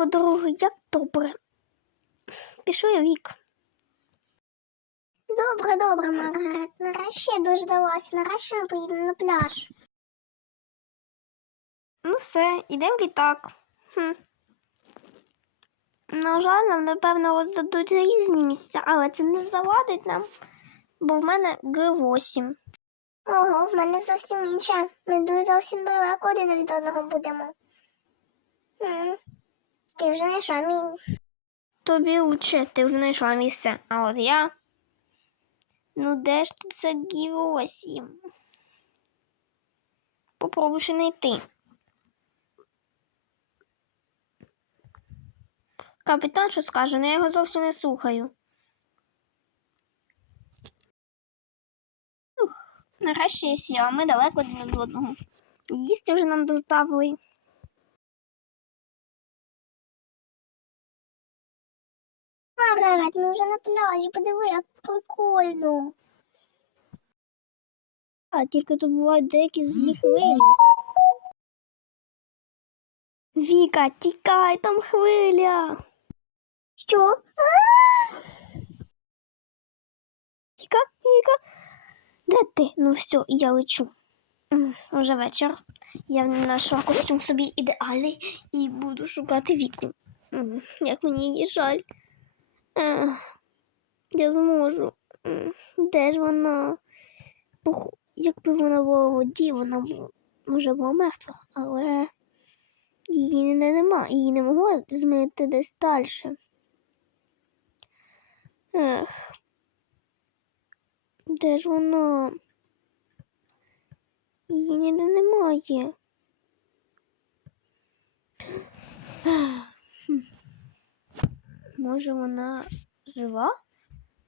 подруги, як добре. Пішли вік. Добре, добре, Маргарет. Нарешті я дождалася. Нарешті ми поїдемо на пляж. Ну все, йдемо в літак. Хм. На жаль, нам, напевно, роздадуть різні місця, але це не завадить нам, бо в мене Г8. Ого, в мене зовсім інше. Ми дуже зовсім далеко один від одного будемо. М, Ти вже знайшов мій. Тобі лучше, ти вже знайшла місце, а от я. Ну де ж тут це Г8? Попробуй ще знайти. Капітан що скаже, але я його зовсім не слухаю. Ух, нарешті я сіла, ми далеко один від одного. Їсти вже нам доставили. Маргарет, ми вже на пляжі. Подиви, як прикольно. А тільки тут бувають деякі злі хвилі. Віка, тікай, там хвиля. Що? Віка, Віка. Де ти? Ну все, я лечу. М, Вже вечір. Я знайшла костюм собі ідеальний і буду шукати вікну. Як мені її жаль. Я зможу. Де ж вона? Якби вона була в воді, вона вже була мертва, але її не нема, її не могла змити десь далі. Ех. Де ж вона? Її ніде немає. Може, вона жива?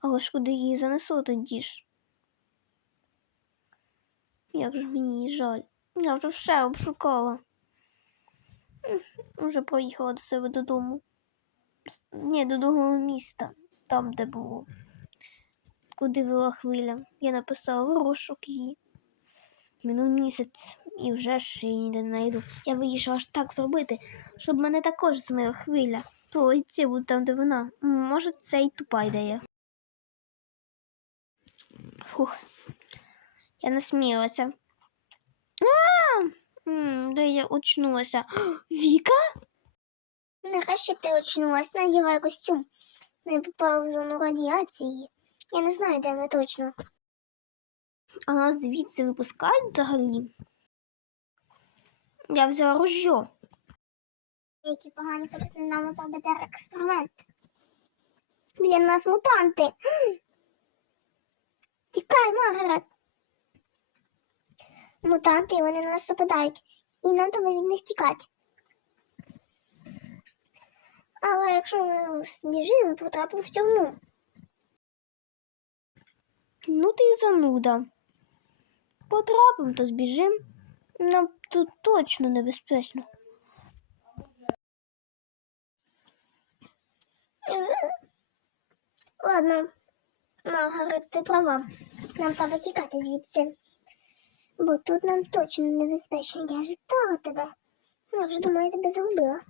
Але ж куди її занесло тоді ж? Як же мені її жаль. Я вже все обшукала. Вже поїхала до себе додому. Ні, до другого міста, там, де було. Куди вела хвиля. Я написала розшук її. Минув місяць і вже ж її не знайду. Я вирішила аж так зробити, щоб мене також змила хвиля. То йти буду там, де вона. Може, це й тупа ідея. Фух. Я насмілася. А! М, Де я очнулася? Віка? Нарешті ти очнулась, надівай костюм. Ми попали в зону радіації. Я не знаю, де ми точно. А нас звідси випускають взагалі? Я взяла ружьо. Які погані хочуть на нам зробити експеримент. Біля нас мутанти. Тікай, Маргарет. Мутанти, вони на нас нападають. І нам треба від них тікати. Але якщо ми збіжимо, потрапимо в тюрму. Ну ти зануда. Потрапимо, то збіжим. Нам тут точно небезпечно. Ладно, Маргарет, ти права. Нам треба тікати звідси. Бо тут нам точно небезпечно. Я ждала тебе. Я вже думаю, я тебе загубила.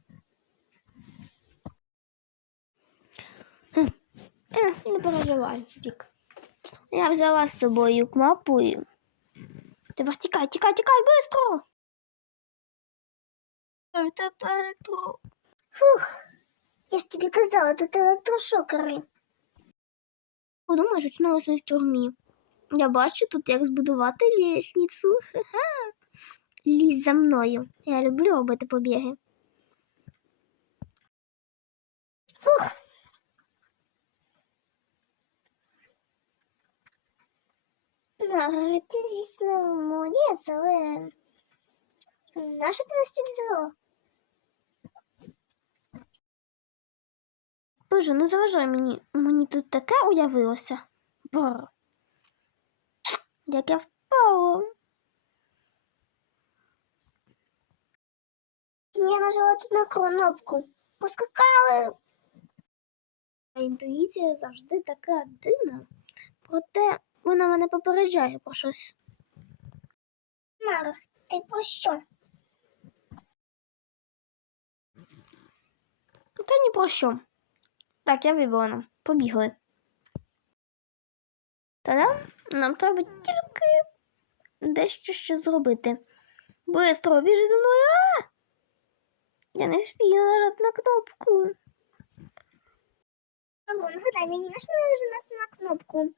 Не переживай, Вік. Я взяла з собою мапу. і- Тепер тікай, тікай, тікай, електро. Фух, я ж тобі казала, тут електрошокери. Подумаєш, очнулась ми в тюрмі. Я бачу тут, як збудувати лісницю. Ха-ха. Лізь за мною. Я люблю робити побіги. Маргарет, ти, звісно, молодець, але нащо ти нас сюди звела? Боже, не заважай мені. Мені тут таке уявилося. Бр. Як я впала. Я нажала тут на кнопку. Поскакали. А інтуїція завжди така дивна. Проте вона мене попереджає про щось. Мар, ти про що? Та ні про що. Так, я вибрала. Побігли. Та-дам! Нам треба тільки дещо ще зробити. Бистро, біжи за мною. А! Я не встигла нажати на кнопку. Або нагадай мені, на що нажимати на кнопку?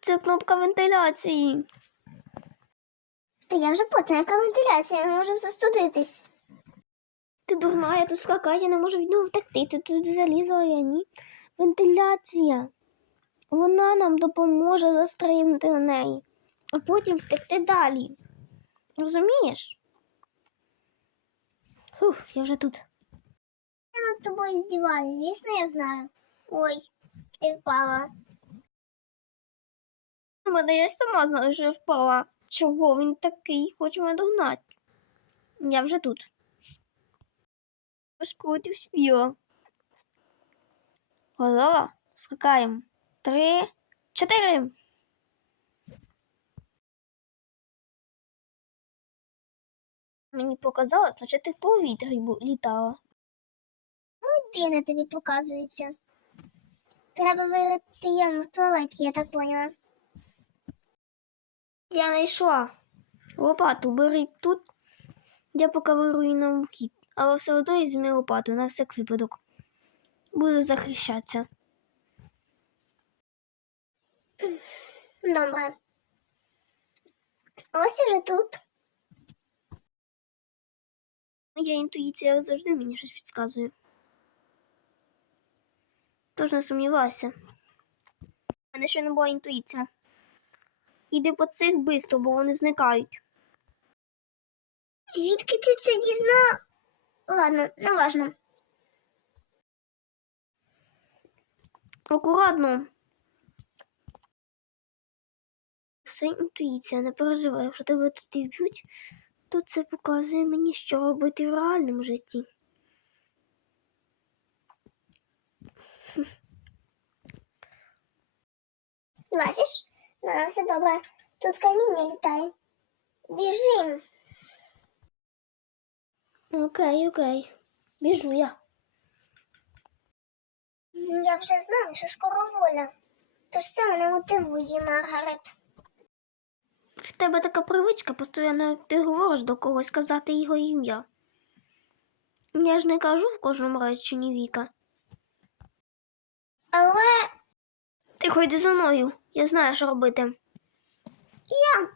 Це кнопка вентиляції. Та я вже потна, яка вентиляція, ми можемо застудитись. Ти дурна, я тут скакаю, я не можу від нього втекти. Ти тут залізла, я ні. Вентиляція. Вона нам допоможе застрибнути на неї, а потім втекти далі. Розумієш? Фух, я вже тут. Я над тобою здіваюсь, звісно, я знаю. Ой, ти впала. Мене я сама знаю, що я впала. Чого він такий хоче мене догнати? Я вже тут. Коли ти вспіла. Скакаємо. Три, чотири. Мені показалось, наче ти в повітрі літала. Піна тобі показується. Треба вирити яму в туалеті, я так поняла. Я знайшла. Лопату бери тут. Я поки вирую нам вхід. Але все одно візьми лопату на всяк випадок. Буду захищатися. Добре. Ось я вже тут. Моя інтуїція завжди мені щось підказує. Тож не сумнівайся. У мене ще не була інтуїція. Іди по цих бистро, бо вони зникають. Звідки ти це дізнав? Ладно, не важно. Акуратно. Це інтуїція, не переживай, якщо тебе тут і вб'ють, то це показує мені, що робити в реальному житті. Бачиш? На все добре. Тут каміння літає. Біжим. Окей, окей. Біжу я. Я вже знаю, що скоро воля. Тож це мене мотивує, Маргарет. В тебе така привичка, постійно ти говориш до когось казати його ім'я. Я ж не кажу в кожному реченні Віка. Але Ти йди за мною, я знаю, що робити. Я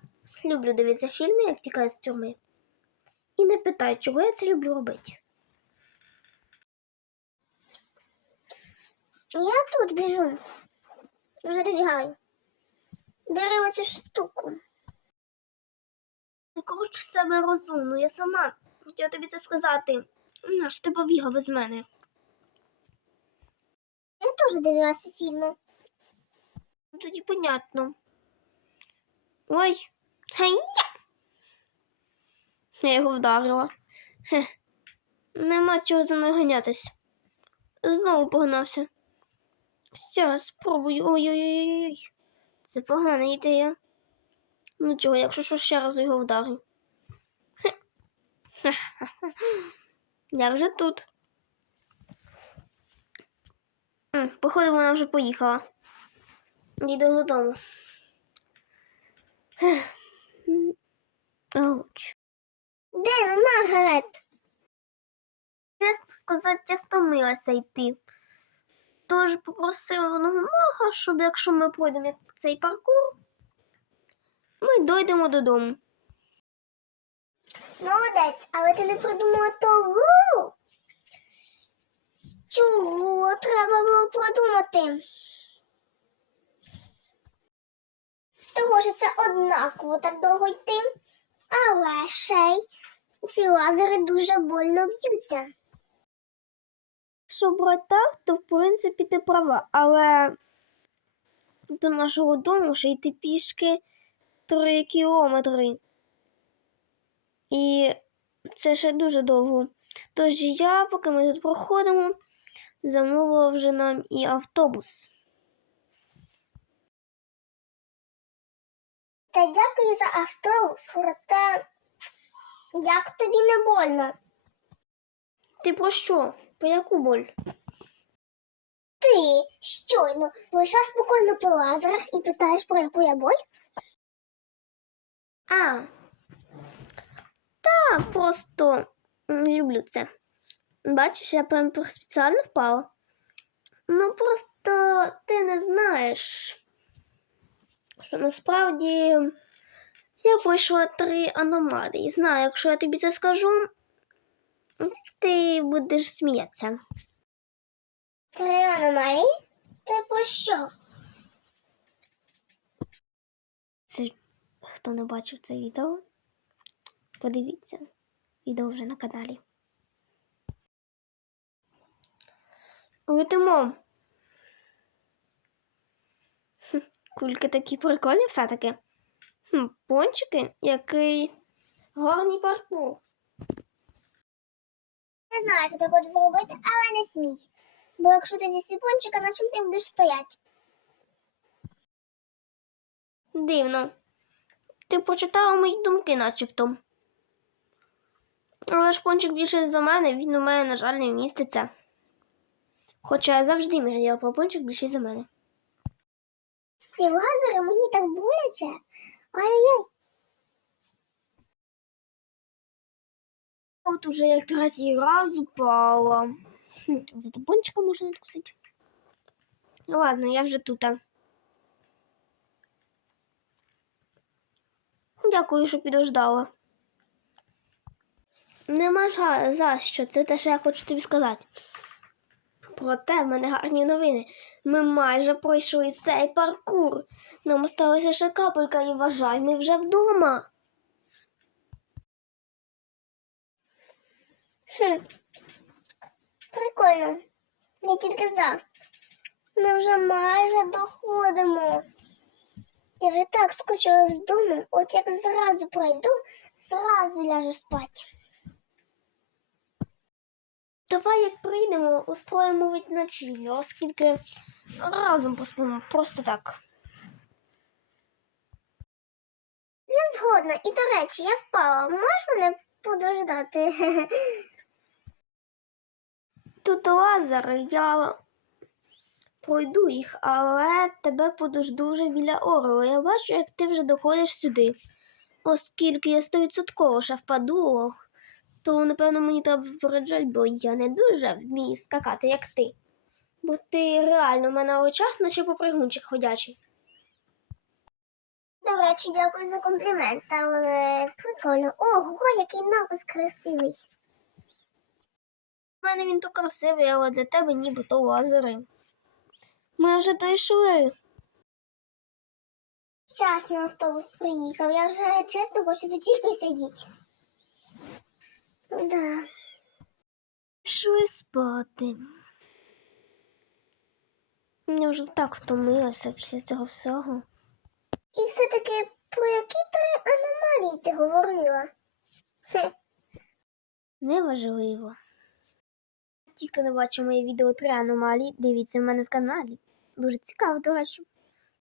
люблю дивитися фільми, як тікаю з тюрми. І не питай, чого я це люблю робити. я тут біжу. Вже добігаю. Бери оцю штуку. Не коротше себе розумно, я сама хотіла тобі це сказати. Наш ти побігла без мене. Я теж дивилася фільми. Ну, Тоді понятно. Ой, хай я його вдарила. Хе. Нема чого за мною ганятись. Знову погнався. Ще раз спробую. Ой-ой-ой. Це погана ідея. Нічого, якщо що ще раз його вдарю. Я вже тут. Походу, вона вже поїхала. Йду додому. Ауч. Де Маргарет? Чесно сказати, я стомилася йти. Тож попросила одного мага, щоб якщо ми пройдемо цей паркур, ми дойдемо додому. Молодець, але ти не придумала того. Чого треба було продумати? Того що це однаково так довго йти, але ще й ці лазери дуже больно б'ються. Брати так, то в принципі ти права, але до нашого дому ще йти пішки 3 кілометри. І це ще дуже довго. Тож я, поки ми тут проходимо, замовила вже нам і автобус. Та дякую за автобус, проте як тобі не больно? Ти про що? Про яку боль? Ти щойно пройшла спокійно по лазерах і питаєш, про яку я боль? А. Та просто люблю це. Бачиш, я прям спеціально впала. Ну просто ти не знаєш, що насправді я пройшла три аномалії. Знаю, якщо я тобі це скажу, ти будеш сміятися. Три аномалії? Ти про що? Це хто не бачив це відео, подивіться. Відео вже на каналі. Летимо. Хм, Кульки такі прикольні все-таки. Хм, Пончики, який гарний паркур. Я знаю, що ти хочеш зробити, але не смій. Бо якщо ти зі сіпончика, на чим ти будеш стояти? Дивно. Ти почитала мої думки, начебто. Але ж пончик більше за мене, він у мене, на жаль, не вміститься. Хоча я завжди мріяла про пончик більше за мене. Ці лазери мені так боляче. Ай-яй. От уже як третій раз упала. Хм, Зато пончика можна надкусити. Ну ладно, я вже тут. Дякую, що підождала. Нема за що, це те, що я хочу тобі сказати. Проте в мене гарні новини. Ми майже пройшли цей паркур. Нам осталася ще капелька і вважай, ми вже вдома. Хм. Прикольно. Я тільки за. Ми вже майже доходимо. Я вже так скучила з дому, от як зразу пройду, зразу ляжу спати. Давай, як прийдемо, устроїмо вечірню, оскільки разом поспимо просто так. Я згодна. І до речі, я впала. Можеш мене подождати? Тут лазери, я пройду їх, але тебе подожду вже біля орла. Я бачу, як ти вже доходиш сюди. Оскільки я стовідсотково ще впаду, то напевно мені треба попереджати, бо я не дуже вмію скакати, як ти. Бо ти реально в мене в очах, наче попригунчик ходячий. До речі, дякую за комплімент, але прикольно. Ого, який напис красивий. У мене він то красивий, але для тебе нібито лазери. Ми вже дійшли. Вчасно автобус приїхав. Я вже чесно хочу тут тільки сидіти. Да. Пішли спати. Я вже так втомилася після цього всього. І все-таки про які три аномалії ти говорила? Хе, Неважливо. Ті, хто не бачив моє відео три аномалії, дивіться в мене в каналі. Дуже цікаво, до речі.